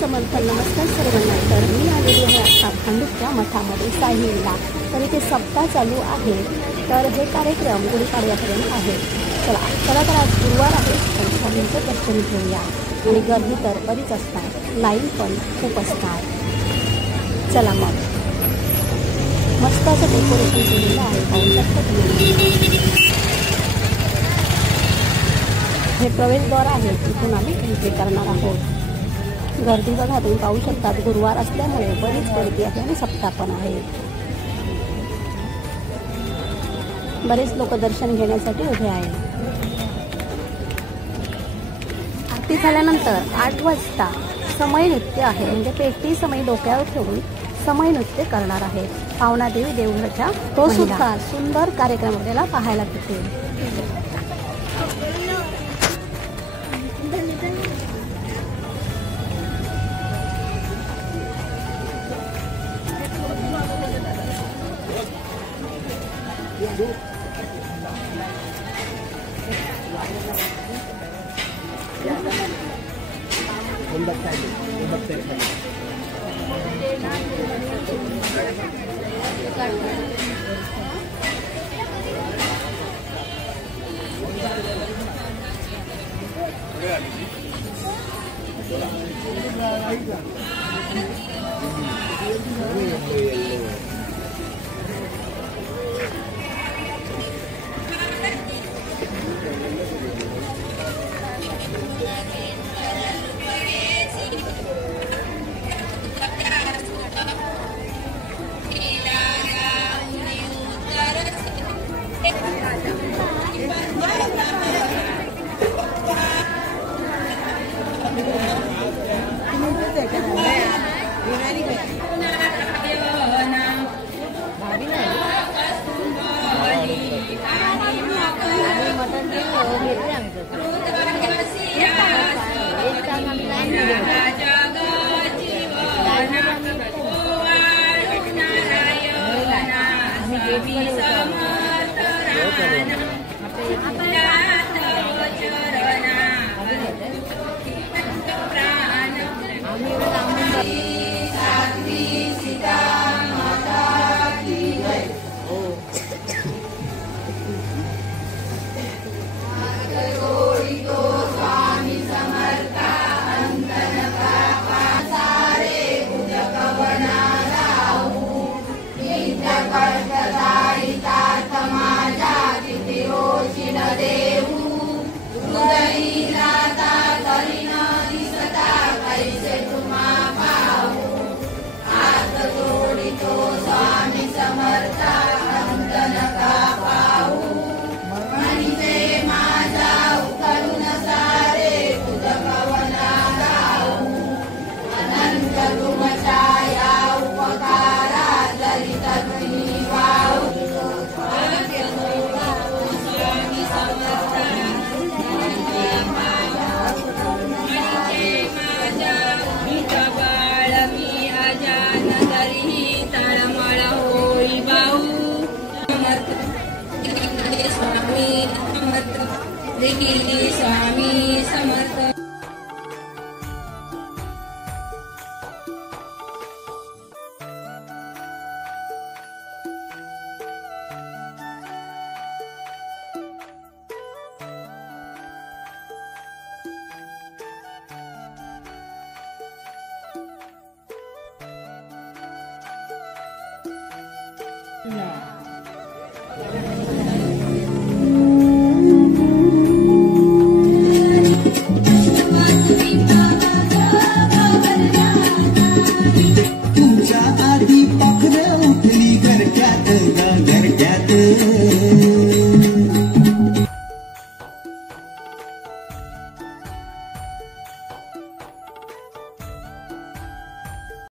समर्थ. नमस्कार सर्वांना. तर मी आलेली आहे आता भांडुपच्या मठामध्ये साहिलला. तर इथे सप्ताह चालू आहे. तर हे कार्यक्रम गुढीपाडव्यापर्यंत आहे. चला खरं तर आज गुरुवार आहे, तर स्वामींचं दर्शन घेऊया. आणि गर्दी तर बरीच असतात, लाईन पण खूप असतात. चला मग. मस्त असं डेकोरेशन केलेलं आहे, पाहू शकता तुम्ही. हे प्रवेशद्वार आहे, तिथून आम्ही एंट्री करणार आहोत. गर्दी बघा तुम्ही पाहू शकता. गुरुवार असल्यामुळे बरीच गर्दी आहे आणि सप्ताह पण आहे. बरेच लोक दर्शन घेण्यासाठी उभे आहेत. आरती झाल्यानंतर 8 वाजता समय नृत्य आहे, म्हणजे पेटी समय डोक्यावर ठेवून समय नृत्य करणार आहेत. पावना देवी देवघरच्या तो सुद्धा सुंदर कार्यक्रम आपल्याला पाहायला भेटेल. स्वामी समर्थ. Yeah.